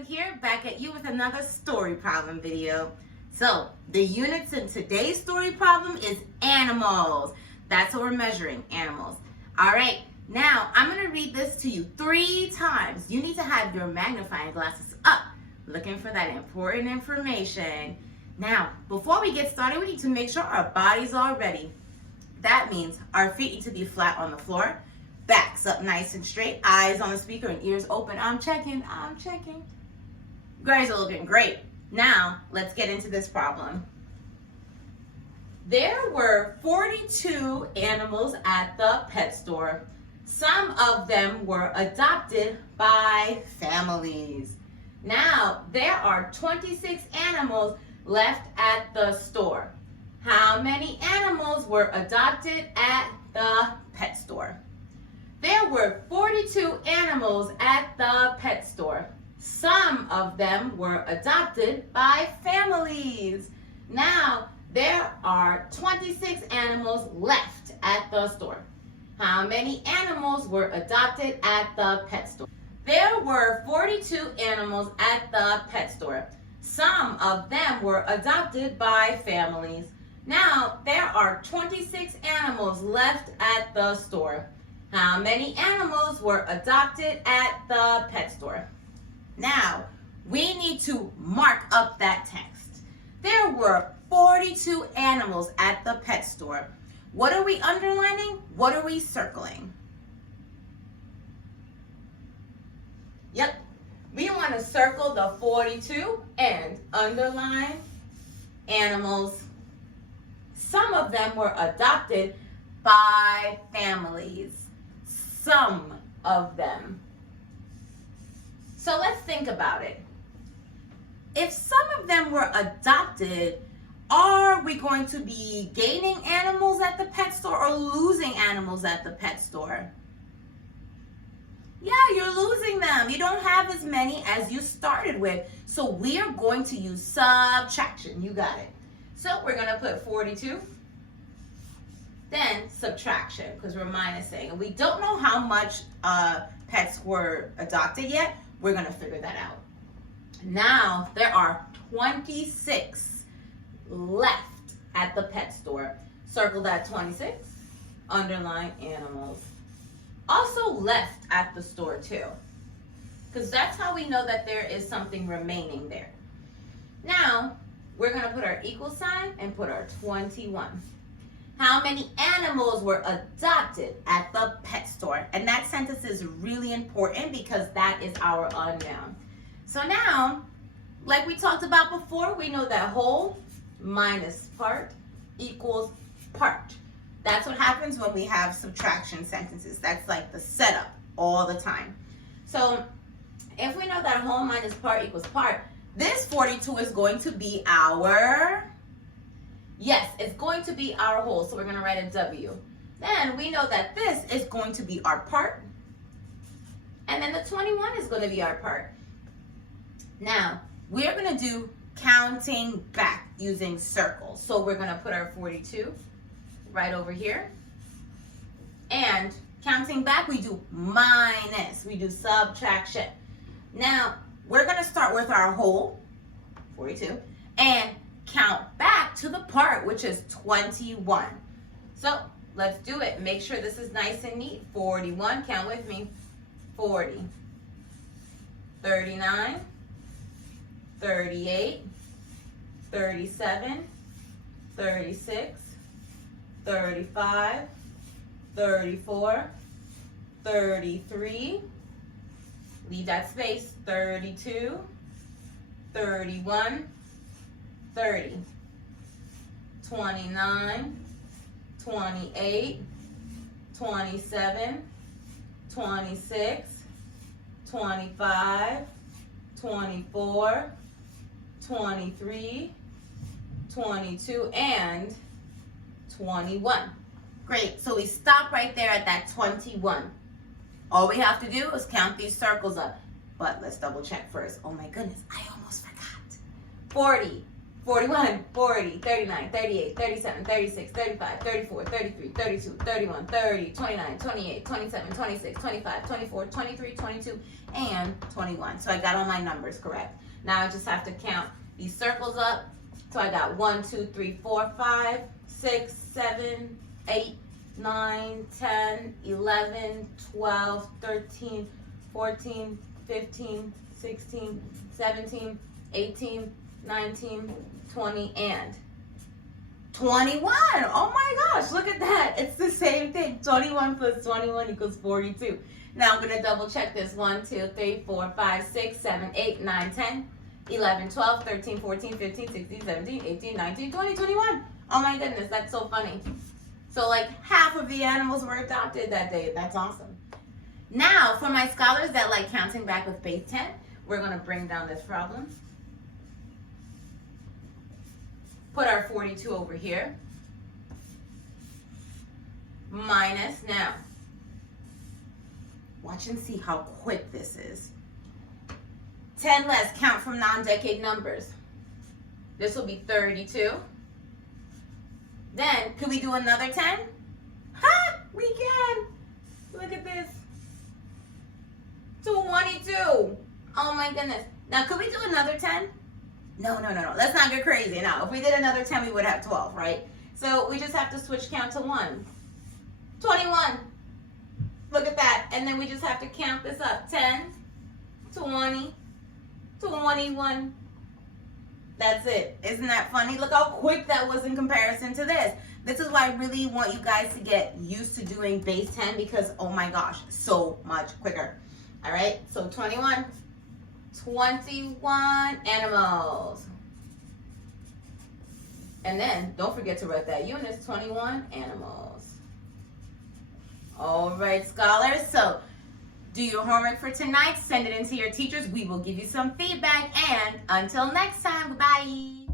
Here, back at you with another story problem video. So, the units in today's story problem is animals. That's what we're measuring, animals. All right, now I'm going to read this to you 3 times. You need to have your magnifying glasses up, looking for that important information. Now, before we get started, we need to make sure our body's all ready. That means our feet need to be flat on the floor, backs up nice and straight, eyes on the speaker and ears open. I'm checking. Guys are looking great. Now, let's get into this problem. There were 42 animals at the pet store. Some of them were adopted by families. Now, there are 26 animals left at the store. How many animals were adopted at the pet store? There were 42 animals at the pet store. Some of them were adopted by families. Now, there are 26 animals left at the store. How many animals were adopted at the pet store? There were 42 animals at the pet store. Some of them were adopted by families. Now, there are 26 animals left at the store. How many animals were adopted at the pet store? Now, we need to mark up that text. There were 42 animals at the pet store. What are we underlining? What are we circling? Yep, we want to circle the 42 and underline animals. Some of them were adopted by families. Some of them. So let's think about it. If some of them were adopted, are we going to be gaining animals at the pet store or losing animals at the pet store? Yeah, you're losing them. You don't have as many as you started with. So we are going to use subtraction. You got it. So we're going to put 42. Then subtraction, because we're minusing. And we don't know how much pets were adopted yet. We're going to figure that out. Now, there are 26 left at the pet store. Circle that 26. Underline animals. Also left at the store too, because that's how we know that there is something remaining there. Now, we're going to put our equal sign and put our 21. How many animals were adopted at the pet store? And that sentence is really important because that is our unknown. So now, like we talked about before, we know that whole minus part equals part. That's what happens when we have subtraction sentences. That's like the setup all the time. So if we know that whole minus part equals part, this 42 is going to be our, yes, it's going to be our whole. So we're going to write a W. Then we know that this is going to be our part. And then the 21 is going to be our part. Now, we're going to do counting back using circles. So we're going to put our 42 right over here. And counting back, we do minus. We do subtraction. Now, we're going to start with our whole, 42, and count back to the part, which is 21. So let's do it. Make sure this is nice and neat. 41, count with me. 40, 39, 38, 37, 36, 35, 34, 33, leave that space, 32, 31, 30, 29, 28, 27, 26, 25, 24, 23, 22, and 21. Great, so we stop right there at that 21. All we have to do is count these circles up. But let's double check first. Oh my goodness, I almost forgot. 40, 41, 40, 39, 38, 37, 36, 35, 34, 33, 32, 31, 30, 29, 28, 27, 26, 25, 24, 23, 22, and 21. So I got all my numbers correct. Now I just have to count these circles up. So I got 1, 2, 3, 4, 5, 6, 7, 8, 9, 10, 11, 12, 13, 14, 15, 16, 17, 18, 19, 20, and 21. Oh my gosh, look at that. It's the same thing. 21 plus 21 equals 42. Now I'm going to double check this. 1, 2, 3, 4, 5, 6, 7, 8, 9, 10, 11, 12, 13, 14, 15, 16, 17, 18, 19, 20, 21. Oh my goodness, that's so funny. So like half of the animals were adopted that day. That's awesome. Now for my scholars that like counting back with base 10, we're going to bring down this problem. Put our 42 over here. Minus, now, watch and see how quick this is. 10 less, count from non-decade numbers. This will be 32. Then, could we do another 10? Ha! We can! Look at this. 22. Oh my goodness. Now, could we do another 10? No. Let's not get crazy. Now, if we did another 10, we would have 12, right? So we just have to switch count to 1. 21. Look at that. And then we just have to count this up. 10, 20, 21. That's it. Isn't that funny? Look how quick that was in comparison to this. This is why I really want you guys to get used to doing base 10 because, oh my gosh, so much quicker. All right, so 21 animals. And then don't forget to write that units, 21 animals. All right, scholars. So do your homework for tonight. Send it in to your teachers. We will give you some feedback. And until next time, bye-bye.